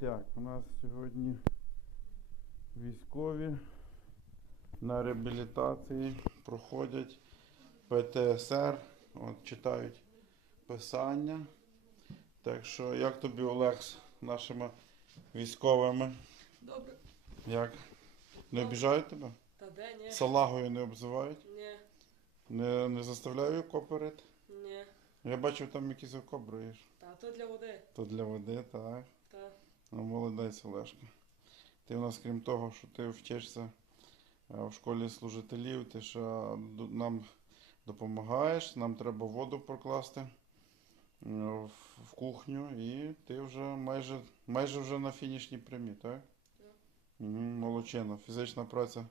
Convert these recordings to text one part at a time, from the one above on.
Так, у нас сьогодні військові на реабілітації проходять ПТСР, от, читають писання. Так що, як тобі Олег з нашими військовими? Добре. Як? Не обіжають тебе? Та де ні? Салагою не обзивають? Ні, Не, не заставляю коперити? ні. Я бачив, там якісь окобруєш. Та то для води. То для води, так. Ну, молодець, Олешка. Ти у нас, крім того, що ти вчишся е, в школі служителів, ти ще нам допомагаєш, нам треба воду прокласти е, в, в кухню, і ти вже майже, майже вже на фінішній прямі, так? Так. Угу, молодчина. Фізична праця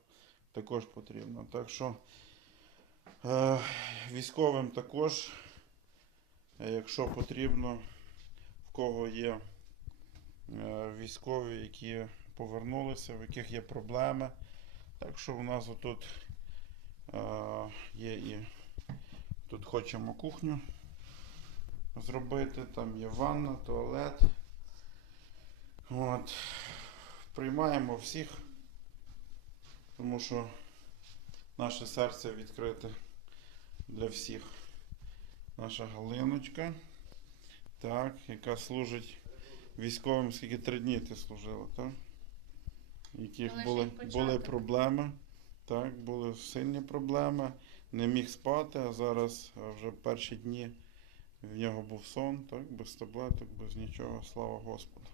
також потрібна. Так що е, військовим також, е, якщо потрібно, в кого є е, військові, які повернулися, в яких є проблеми. Так що у нас отут е, є і тут хочемо кухню зробити, там є ванна, туалет. От. Приймаємо всіх, тому що наше серце відкрите для всіх. Наша Галиночка, так, яка служить військовим, скільки три дні ти служила, так? Яких Але були, ще й були початок. проблеми. Так, були сильні проблеми. Не міг спати, а зараз вже перші дні в нього був сон, так, без таблеток, без нічого, слава Господу.